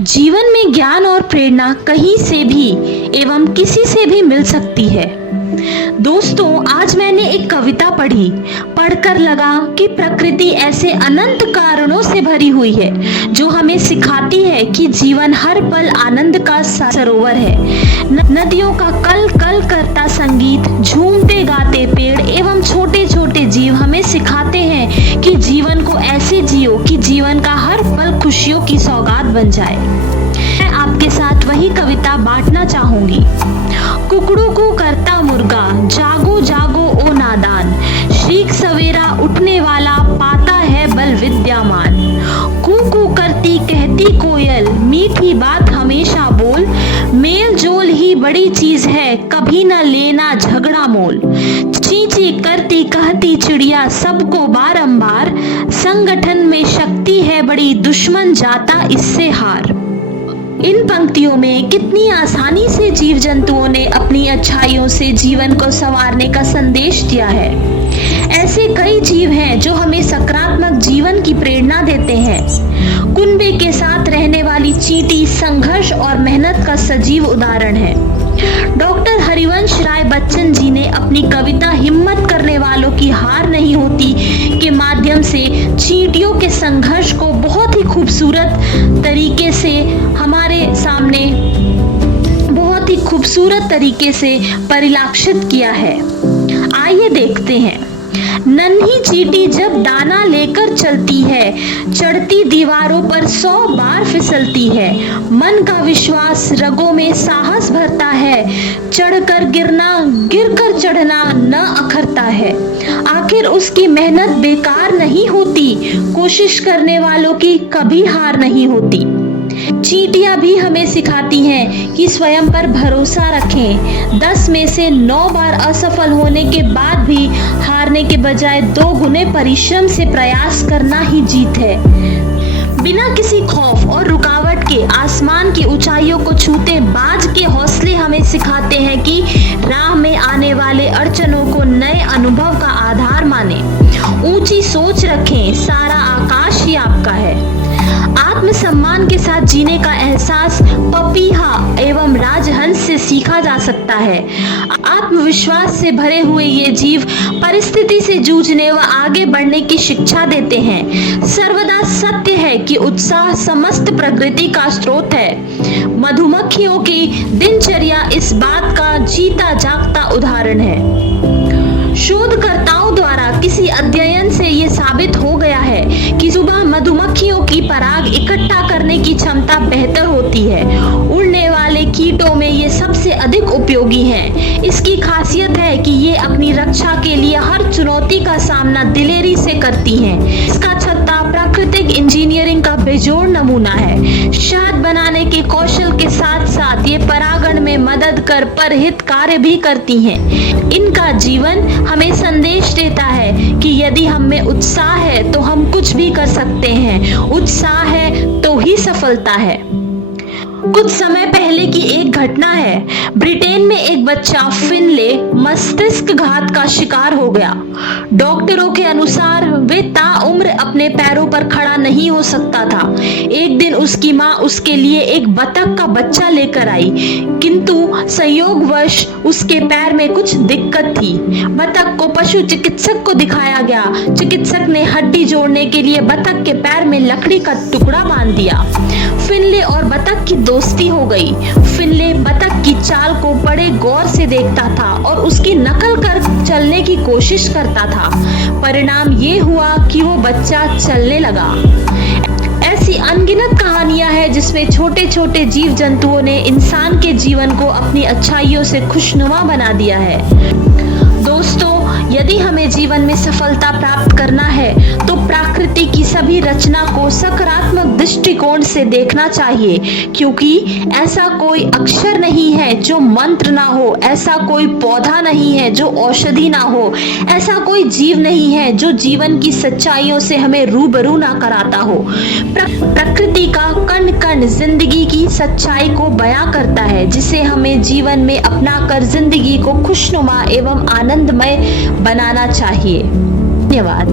जीवन में ज्ञान और प्रेरणा कहीं से भी एवं किसी से भी मिल सकती है। दोस्तों, आज मैंने एक कविता पढ़कर लगा कि प्रकृति ऐसे अनंत कारणों से भरी हुई है जो हमें सिखाती है कि जीवन हर पल आनंद का सरोवर है। नदियों का कल कल करता संगीत, झूमते गाते पेड़ एवं छोटे छोटे जीव हमें सिखाते हैं कि जीवन को ऐसे जियो कि जीवन का हर पल खुशियों की सौगात बन जाए। मैं आपके साथ वही कविता बांटना चाहूंगी। कुकड़ू को करता मुर्गा, जागो जागो ओ नादान, शीख सवेरा उठने वाला पाता है बल विद्यामान। कू कू करती कहती कोयल, मीठी बात हमेशा बोल, मेल जोल ही बड़ी चीज है, कभी न लेना झगड़ा मोल। ची ची करती कहती चिड़िया सबको बारंबार, संगठन में शक्ति है बड़ी, दुश्मन जाता इससे हार। इन पंक्तियों में कितनी आसानी से जीव जंतुओं ने अपनी अच्छाइयों से जीवन को संवारने का संदेश दिया है। ऐसे कई जीव हैं जो हमें सकारात्मक जीवन की प्रेरणा देते हैं। कुनबे के साथ रहने वाली चींटी संघर्ष और मेहनत का सजीव उदाहरण है। डॉक्टर हरिवंश राय बच्चन जी ने अपनी कविता हिम्मत करने वालों की हार नहीं होती के माध्यम से चींटियों के संघर्ष को बहुत ही खूबसूरत तरीके से हमारे सामने बहुत ही खूबसूरत तरीके से परिलक्षित किया है। आइए देखते हैं। नन्ही चींटी जब दाना लेकर चलती है, चढ़ती दीवारों पर 100 बार फिसलती है। मन का विश्वास रगों में साहस भरता है, चढ़कर गिरना गिरकर चढ़ना न अखरता है। आखिर उसकी मेहनत बेकार नहीं होती, कोशिश करने वालों की कभी हार नहीं होती। चींटियां भी हमें सिखाती हैं कि स्वयं पर भरोसा रखें। 10 में से 9 बार असफल होने के बाद भी हारने के बजाय 2 गुने परिश्रम से प्रयास करना ही जीत है। बिना किसी खौफ और रुकावट के आसमान की ऊंचाइयों को छूते बाज के हौसले हमें सिखाते हैं कि राह में आने वाले अड़चनों को नए अनुभव का आधार माने। ऊंची सोच रखें, सारा आकाश ही आपका है। आत्मसम्मान के साथ जीने का एहसास पपीहा एवं राजहंस से सीखा जा सकता है। आत्मविश्वास से भरे हुए ये जीव परिस्थिति से जूझने व आगे बढ़ने की शिक्षा देते हैं। सर्वदा सत्य है कि उत्साह समस्त प्रकृति का स्रोत है। मधुमक्खियों की दिनचर्या इस बात का जीता जागता उदाहरण है। शोधकर्ताओं द्वारा किसी अध्ययन से ये साबित हो गया है कि सुबह मधुमक्खियों की पराग इकट्ठा करने की क्षमता बेहतर होती है। उड़ने वाले कीटों में ये सबसे अधिक उपयोगी हैं। इसकी खासियत है कि ये अपनी रक्षा के लिए हर चुनौती का सामना दिलेरी से करती हैं। इसका छत्ता प्राकृतिक इंजीनियरिंग का बेजोड़ नमूना है। शहद बनाने के कौशल के साथ साथ ये परागण में मदद कर परहित कार्य भी करती हैं। इनका जीवन हमें संदेश देता है कि यदि हम में उत्साह है तो हम कुछ भी कर सकते हैं। उत्साह है तो ही सफलता है। कुछ समय पहले की एक घटना है। ब्रिटेन में एक बच्चा फिनले मस्तिष्क घात का शिकार हो गया। डॉक्टरों के अनुसार वे ताउम्र अपने पैरों पर खड़ा नहीं हो सकता था। एक दिन उसकी माँ उसके लिए एक बतख का बच्चा लेकर आई, किंतु संयोगवश उसके पैर में कुछ दिक्कत थी। बतख को पशु चिकित्सक को दिखाया गया। चिकित्सक ने हड्डी जोड़ने के लिए बतख के पैर में लकड़ी का टुकड़ा बांध दिया। फिनले और बतख की दोस्ती हो गई। फिनले बतख की चाल को बड़े गौर से देखता था और उसकी नकल कर चलने की कोशिश करता था। परिणाम ये हुआ कि वो बच्चा चलने लगा। ऐसी अनगिनत कहानियां हैं जिसमें छोटे छोटे जीव जंतुओं ने इंसान के जीवन को अपनी अच्छाइयों से खुशनुमा बना दिया है। दोस्तों, यदि हमें जीवन में सफलता प्राप्त करना है तो प्रकृति की सभी रचना को सकारात्मक दृष्टिकोण से देखना चाहिए, क्योंकि ऐसा कोई अक्षर नहीं है जो मंत्र ना हो, ऐसा कोई पौधा नहीं है जो औषधि ना हो, ऐसा कोई जीव नहीं है जो जीवन की सच्चाइयों से हमें रूबरू ना कराता हो। प्रकृति का कण कण जिंदगी की सच्चाई को बयां करता है, जिसे हमें जीवन में अपनाकर जिंदगी को खुशनुमा एवं आनंदमय बनाना चाहिए। धन्यवाद।